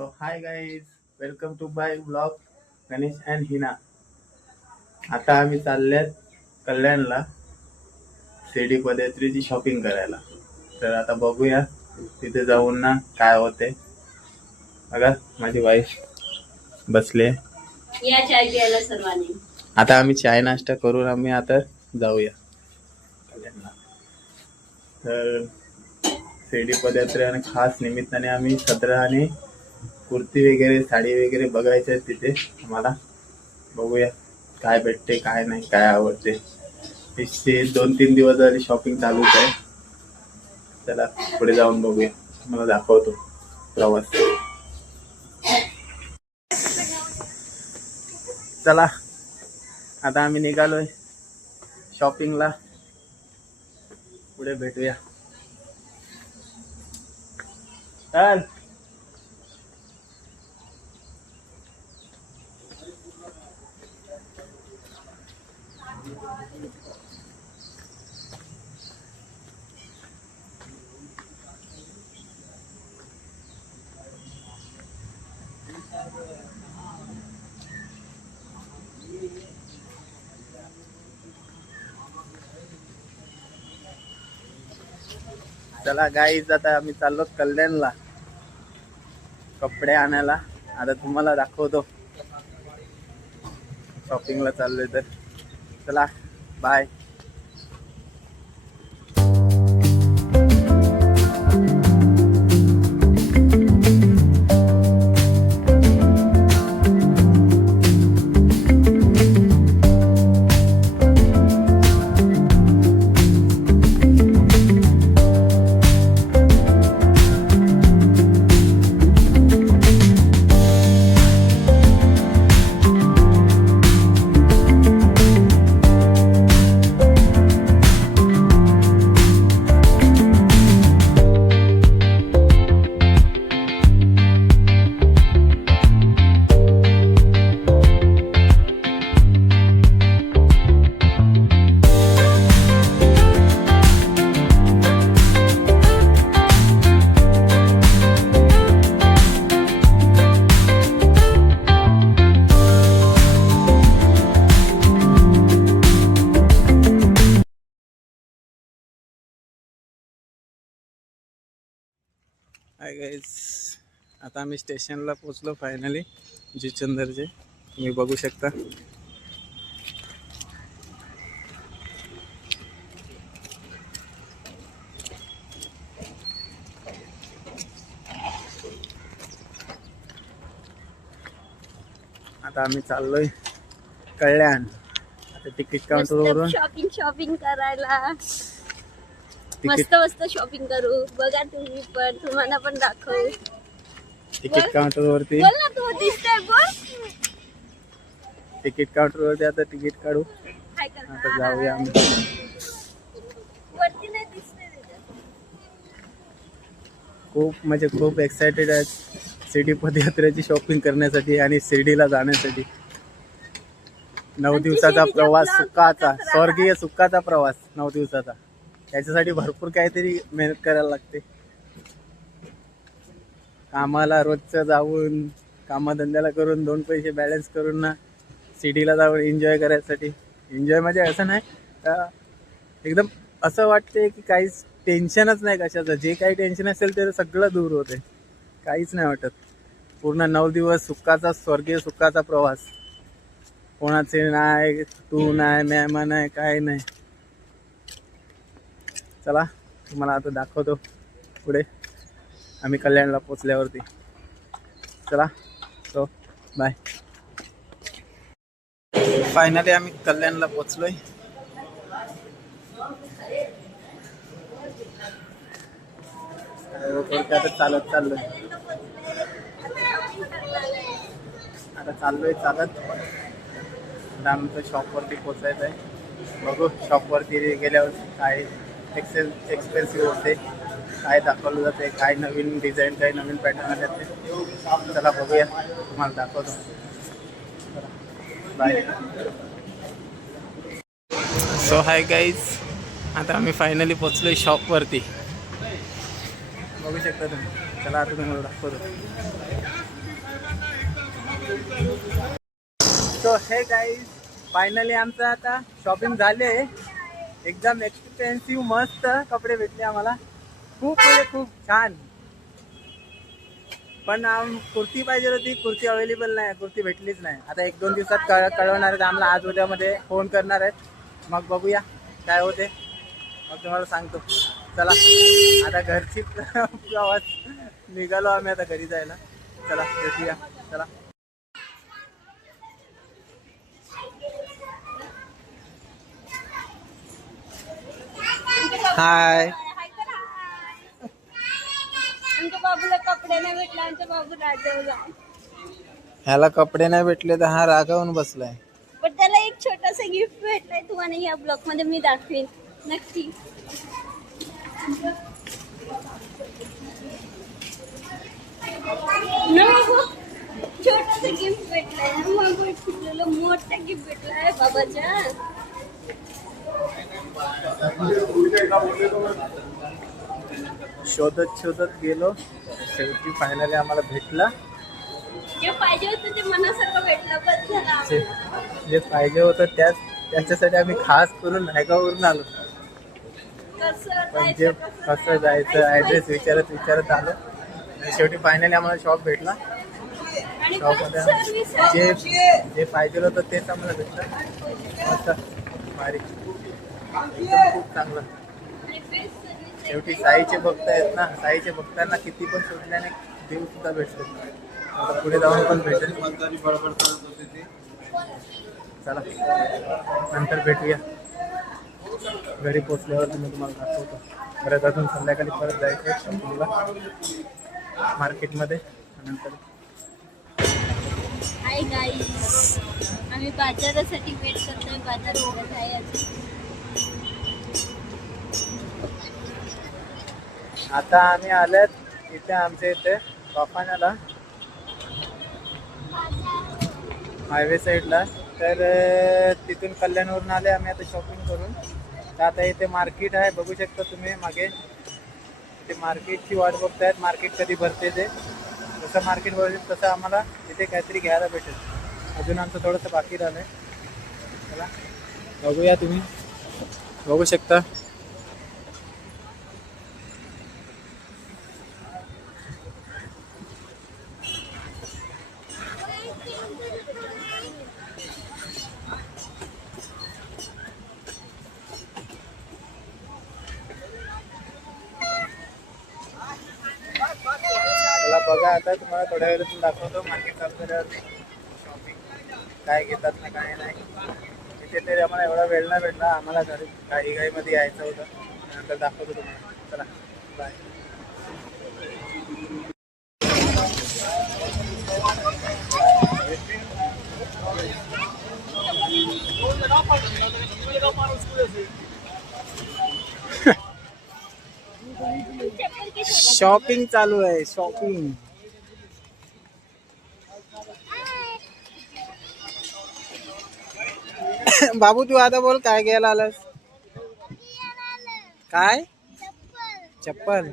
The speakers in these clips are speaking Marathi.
So hi guys, welcome to my blog Ganesh and Hina. आता आम्ही चालल्यात कल्याणला सिडी पदयात्रेची शॉपिंग करायला. तर आता बघूया तिथे जाऊन ना काय होते. बघा माझी वाईफ बसले. या चाय प्यायला सर्वांनी. आता आम्ही चाय नाश्ता करून आम्ही आता जाऊया कल्याणला. तर सिडी पदयात्रे आणि खास निमित्ताने आम्ही सदरा आणि कुर्ती वगैरे साडी वगैरे बघायचे आहेत तिथे आम्हाला. बघूया काय भेटते काय नाही, काय आवडते. तिथे 2-3 दिवस झाली शॉपिंग चालूच आहे. चला पुढे जाऊन बघूया, मला दाखवतो प्रवास. चला आता आम्ही निघालोय शॉपिंगला, पुढे भेटूया. चल चला गाईज, आता आम्ही चाललो कल्याणला कपडे आणायला. आता तुम्हाला दाखवतो शॉपिंगला चाललोय तर. चला बाय. हाय गाईज, आता आम्ही स्टेशनला पोचलो फायनली, जुचंदरचे. तुम्ही बघू शकता. आता आम्ही चाललोय कल्याण. आता तिकीट काउंटरवरून शॉपिंग करायला मस्त शॉपिंग करू. बघा तुम्ही पण, तुम्हाला पण दाखवू. तिकीट काउंटरवरती बोल ना, तू दिसतंय बोल. तिकीट काउंटरवरती आता तिकीट काढू. आता जाऊया आम्ही. वरती नाही दिसतंय त्याच्यात. खूप एक्सायटेड आहे सिडी पदयात्रेची शॉपिंग करण्यासाठी आणि शिर्डीला जाण्यासाठी. 9 दिवसाचा प्रवास, सुखाचा, स्वर्गीय सुखाचा प्रवास 9 दिवसाचा. याच्यासाठी भरपूर काहीतरी मेहनत करायला लागते. कामाला रोजचं जाऊन, कामधंद्याला करून 2 पैसे बॅलन्स करून ना सिटीला जाऊन एन्जॉय करायसाठी. एन्जॉय म्हणजे असं नाही का, एकदम असं वाटते की काहीच टेन्शनच नाही कशाचं. जे काही टेन्शन असेल ते सगळं दूर होते, काहीच नाही वाटत. पूर्ण 9 दिवस सुखाचा, स्वर्गीय सुखाचा प्रवास. कोणाचे नाही, तू नाही, मेहमान नाही, काय नाही. चला तुम्हाला आता दाखवतो पुढे आम्ही कल्याणला पोचल्यावरती. चला, सो बाय. फायनली आम्ही कल्याणला पोचलोय. आता चालत चाललोय. आता चाललोय चालत. आता आमचं शॉपवरती पोचायचं आहे. बघू शॉपवरती गेल्यावर काय एक्सपेन्सिव्ह होते, काय दाखवलं जाते, काय नवीन डिझाईन, काय नवीन पॅटर्न आले ते. चला बघूया, तुम्हाला दाखवतो. बाय. सो हाय गाईज, आता आम्ही फायनली पोचलोय शॉपवरती. बघू शकता तुम्ही. चला आता तुम्हाला दाखवतो. सो हे गाईज फायनली आमचं आता शॉपिंग झाले. एकदम एक्सपेन्सिव्ह मस्त कपडे भेटले आम्हाला. खूप म्हणजे खूप छान. पण कुर्ती पाहिजे होती, कुर्ती अवेलेबल नाही, कुर्ती भेटलीच नाही. आता 1-2 दिवसात कळवणार आहेत आम्हाला. आज उद्यामध्ये फोन करणार आहेत. मग बघूया काय होते, मग तुम्हाला सांगतो. चला आता घरची प्रवास निघालो आम्ही आता घरी जायला. चला भेटूया. चला हाय. आमच्या बाबूला कपडे नाही भेटले, आमच्या बाबू राजवला. ह्याला कपडे नाही भेटले तर हा रागावून बसलाय. पण त्याला एक छोटासा गिफ्ट भेटलाय. तुम्हाला या ब्लॉग मध्ये मी दाखवेन नक्की. छोटासा गिफ्ट भेटलाय ना, मग भेटलेलं मोठा गिफ्ट भेटलाय बाबाच्या. शोधत गेलो, शेवटी फायनली आम्हाला भेटला. जे पाहिजे होतं ते मनासारखं भेटलं. बस झालं आम्हाला. जे पाहिजे होतं त्याच्यासाठी आम्ही खास करून नायगाववरून आलो. म्हणजे कसं जायचं ॲड्रेस विचारत आलो. आणि शेवटी फायनली आम्हाला शॉप भेटला. शॉपमध्ये जे पाहिजे होतं तेच आम्हाला भेटलं. मस्त भारी, एकदम खूप चांगलं. शेवटी साईचे भक्त आहेत ना, साईचे भक्तांना किती पण शोधल्याने देव सुद्धा भेटतो. आता पुढे जाऊन पण भेटेल. चला नंतर भेटूया. घरी पोचल्यावर मी तुम्हाला दाखवतो. परत अजून संध्याकाळी परत जायचं शॉपिंगला मार्केटमध्ये. नंतर हाय गाईस, आम्ही बाजारासाठी वेट करतोय. बाजार उघडत आहे अजून. आता आम्ही आल्यात इथे आमच्या इथे बापाण्याला हायवे साईडला. तर तिथून कल्याणवरून आले आम्ही आता शॉपिंग करून. तर आता इथे मार्केट आहे, बघू शकता तुम्ही मागे. इथे मार्केटची वाट बघतायत, मार्केट कधी भरते ते. जसं मार्केट भरते तसं आम्हाला इथे काहीतरी घ्यायला भेटेल. अजून आमचं थोडंसं बाकी राहिलं आहे. चला बघूया, तुम्ही बघू शकता. मला बघा, आता तुम्हाला थोड्या वेळातून दाखवतो मार्केट चालू झाल्यावरती शॉपिंग काय घेतात ना काय नाही. तिथे तरी आम्हाला एवढा वेळ नाही भेटला. आम्हाला घरी घाईमध्ये यायचं होतं. नंतर दाखवतो तुम्हाला. चला बाय. शॉपिंग चालू आहे, शॉपिंग. बाबू तू आता बोल, काय घ्यायला आलास? काय? चप्पल?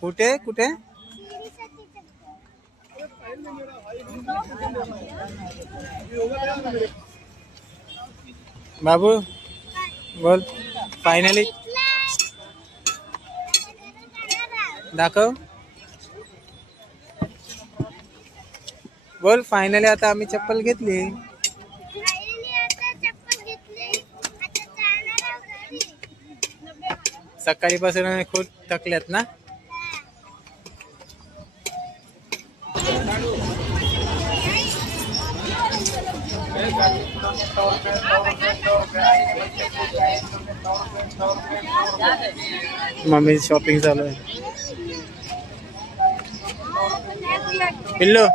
कुठे कुठे? बाबू बोल, फायनली दाखव. बोल, फायनली आता आम्ही चप्पल घेतली. सकाळीपासून आम्ही खूप थकल्यात ना. मम्मी शॉपिंग चालू आहे. पिल्लू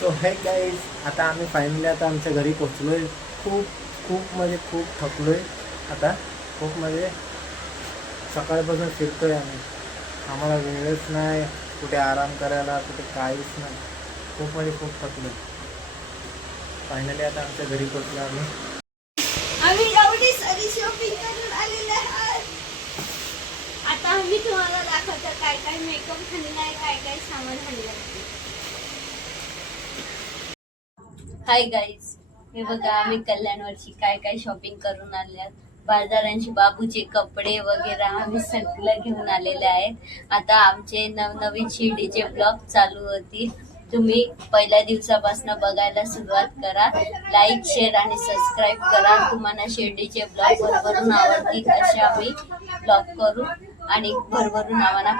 सो हे गाईज, आता आम्ही फायनली आता आमच्या घरी पोहोचलोय. खूप खूप म्हणजे खूप थकलोय आता. खूप म्हणजे सकाळपासून फिरतोय आम्ही. आम्हाला वेळच नाही कुठे आराम करायला, कुठे काहीच नाही. खूप म्हणजे खूप थकलो. फायनली आता आमच्या घरी पोचलो आम्ही. आम्ही एवढी सारी शॉपिंग करून आलेले आहात. आता आम्ही तुम्हाला दाखवतो काय काय मेकअप आणलाय, काय काय सामान आणलंय. हाय गाईज, हे बघा आम्ही कल्याणवरची काय काय शॉपिंग करून आल्यात. बाजारांची बाबूचे कपडे वगैरे आम्ही सगळं घेऊन आलेले आहेत. आता आमचे नवनवीन शिर्डीचे ब्लॉग चालू होतील. तुम्ही पहिल्या दिवसापासून बघायला सुरुवात करा. लाईक, शेअर आणि सबस्क्राईब करा. तुम्हाला शिर्डीचे ब्लॉग भरभरून आवडतील असे आम्ही ब्लॉग करू आणि भरभरून आम्हाला